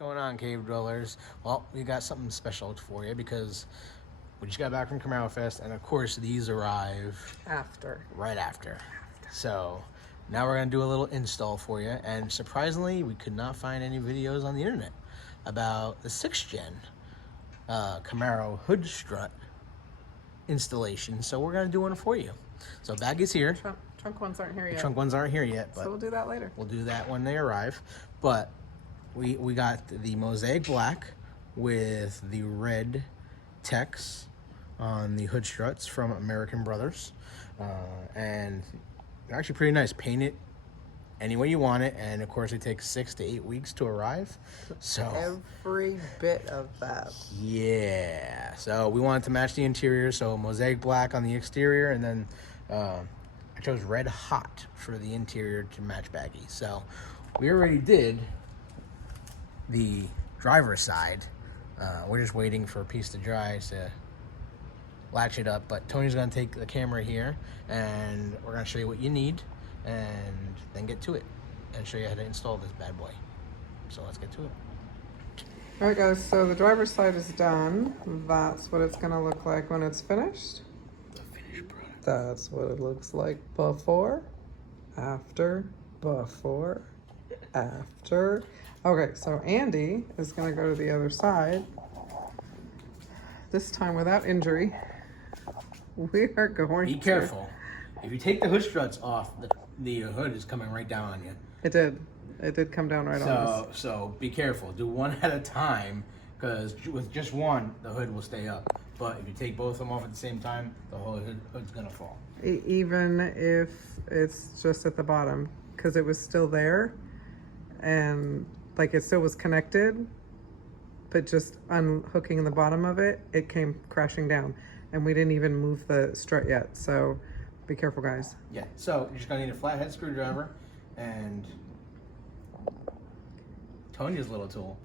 going on, cave dwellers? Well, we got something special for you because we just got back from Camaro Fest, and of course these arrive right after. So now we're gonna do a little install for you, and surprisingly, we could not find any videos on the internet about the 6th gen Camaro hood strut installation. So we're gonna do one for you. So Bagheera's here. Trunk ones aren't here yet. The trunk ones aren't here yet, but so we'll do that later. We'll do that when they arrive. But we got the mosaic black with the red text on the hood struts from American Brothers, and they're actually pretty nice. Paint it any way you want it, and of course it takes 6 to 8 weeks to arrive. So every bit of that. Yeah. So we wanted to match the interior, so mosaic black on the exterior, and then I chose red hot for the interior to match Baggy. So we already did the driver's side. We're just waiting for a piece to dry to latch it up, but Tony's gonna take the camera here and we're gonna show you what you need and then get to it and show you how to install this bad boy. So let's get to it. All right, guys, so the driver's side is done. That's what it's gonna look like when it's finished. The finished product. That's what it looks like before, after, before, after. Okay, so Andy is gonna go to the other side. This time without injury. We are going Be careful. If you take the hood struts off, the hood is coming right down on you. It did. It did come down right on us. So be careful. Do one at a time, because with just one, the hood will stay up. But if you take both of them off at the same time, the whole hood's gonna fall. Even if it's just at the bottom, because it was still there, and like it still was connected, but just unhooking the bottom of it, it came crashing down. And we didn't even move the strut yet, so be careful, guys. Yeah, so you're just gonna need a flathead screwdriver and Tonia's little tool.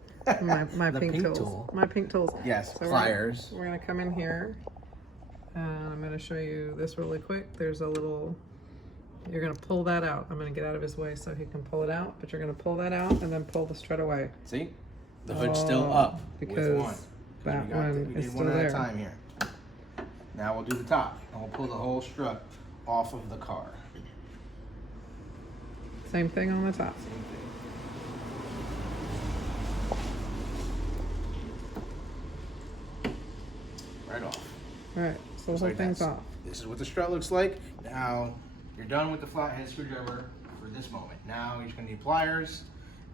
My the pink tools. My pink tools. Yes, so pliers. We're gonna come in here, and I'm gonna show you this really quick. There's a little, you're gonna pull that out. I'm gonna get out of his way so he can pull it out, but you're gonna pull that out and then pull the strut away. See? The hood's still up because with one. That one we is did still one at there. a time here. Now we'll do the top, and we'll pull the whole strut off of the car. Same thing on the top. Same thing. Right off. All right, so the whole thing's off. This is what the strut looks like. Now you're done with the flathead screwdriver for this moment. Now you're just gonna need pliers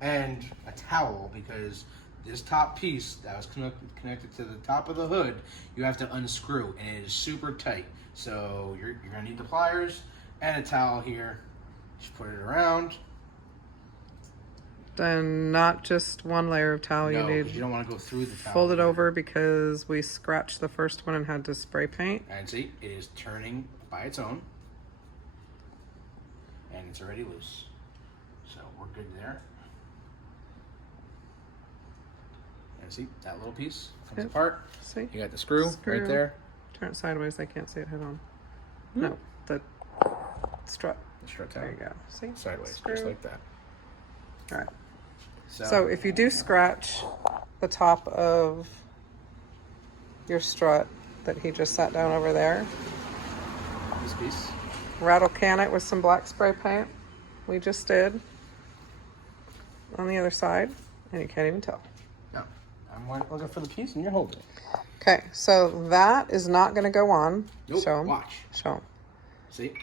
and a towel, because this top piece that was connected to the top of the hood, you have to unscrew, and it is super tight. So you're gonna need the pliers and a towel here. Just put it around. Then not just one layer of towel. No, you need. you don't want to go through the towel. Fold it over because we scratched the first one and had to spray paint. And see, it is turning by its own, and it's already loose. So we're good there. And see, that little piece comes apart. See? You got the screw right there. Turn it sideways. I can't see it head on. No, the strut. The strut towel. There you go. See? Sideways, Screw. just like that. All right. So if you do scratch the top of your strut that he just sat down over there, This piece. rattle can it with some black spray paint. We just did on the other side, and you can't even tell. No, I'm looking for the piece, and you're holding it. Okay, so that is not going to go on. Nope. Show 'em. Watch. Show 'em. See, it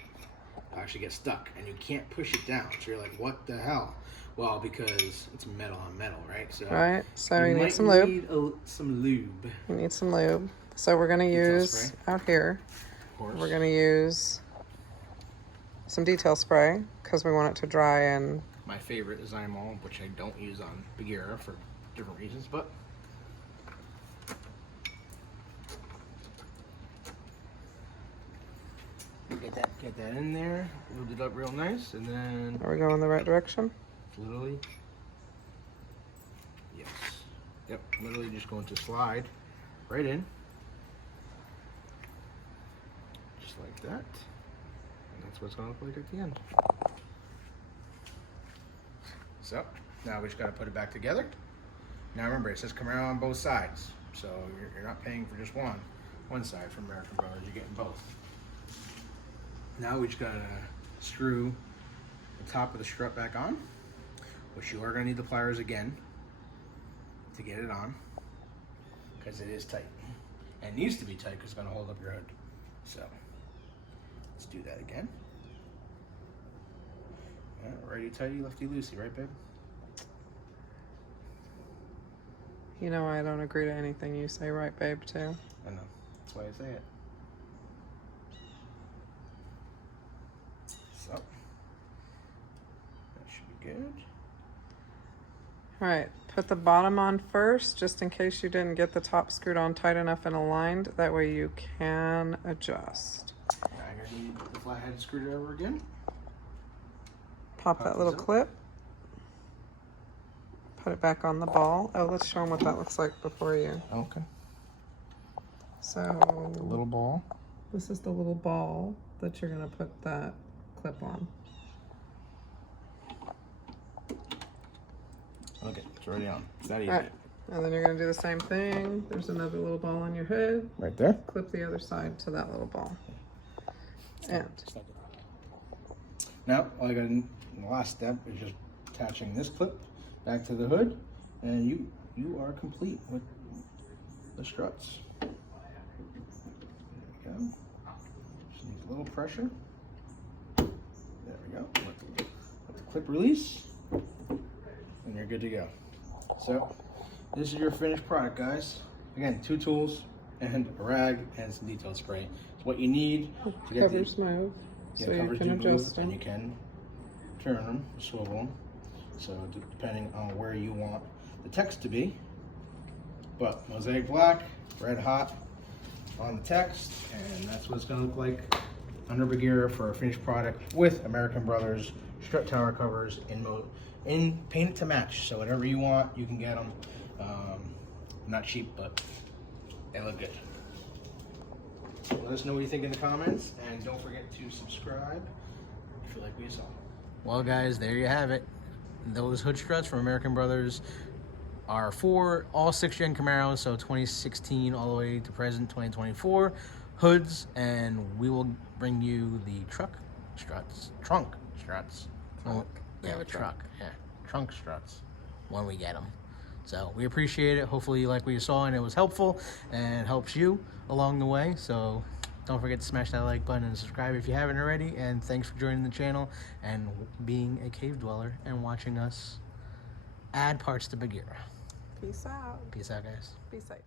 actually gets stuck, and you can't push it down. So you're like, what the hell? Well, because it's metal on metal, right? So Right, so you need might some lube. need some lube. You need some lube. So we're going to Detail use, spray. out here, Of course. we're going to use some detail spray because we want it to dry and My favorite is Zymol, which I don't use on Bagheera for different reasons, but get that in there, lube it up real nice, and then are we going the right direction? literally, yes, yep, literally just going to slide right in, just like that, and that's what it's gonna look like at the end. So now we just gotta put it back together, Now remember, it says Camaro on both sides, so you're not paying for just one side from American Brothers. You're getting both. Now we just gotta screw the top of the strut back on, which you are gonna need the pliers again to get it on, because it is tight. And it needs to be tight because it's gonna hold up your hood. So let's do that again. Righty tighty, lefty loosey, right, babe? You know I don't agree to anything you say, right, babe, too? I know. That's why I say it. So that should be good. All right, put the bottom on first, just in case you didn't get the top screwed on tight enough and aligned. That way you can adjust. Now I'm gonna need the flathead screwdriver again. Pop that little clip. Put it back on the ball. Oh, let's show them what that looks like before you. Okay. So The little ball. this is the little ball that you're gonna put that clip on. Okay, it's already on. It's that easy. All right, and then you're gonna do the same thing. There's another little ball on your hood. Right there. Clip the other side to that little ball. And now, all I got in the last step is just attaching this clip back to the hood, and you are complete with the struts. There we go. Just needs a little pressure. There we go. Let the clip release, and you're good to go. So this is your finished product, guys. Again, 2 tools and a rag and some detail spray. It's what you need to get covers move, so you covers can do move, adjust and them. you can turn them, swivel them. So depending on where you want the text to be. But mosaic black, red hot on the text, and that's what it's gonna look like under Bagheera for a finished product with American Brothers strut tower covers in painted to match. So whatever you want, you can get them. Not cheap, but they look good. Let us know what you think in the comments, and don't forget to subscribe if you like what you saw. Well, guys, there you have it. Those hood struts from American Brothers are for all 6th gen Camaros, so 2016 all the way to present 2024 hoods, and we will bring you the trunk struts. Oh, yeah, the truck. Yeah, trunk struts when we get them. So we appreciate it. Hopefully you like what you saw and it was helpful and helps you along the way. So don't forget to smash that like button and subscribe if you haven't already. And thanks for joining the channel and being a cave dweller and watching us add parts to Bagheera. Peace out. Peace out, guys. Be safe.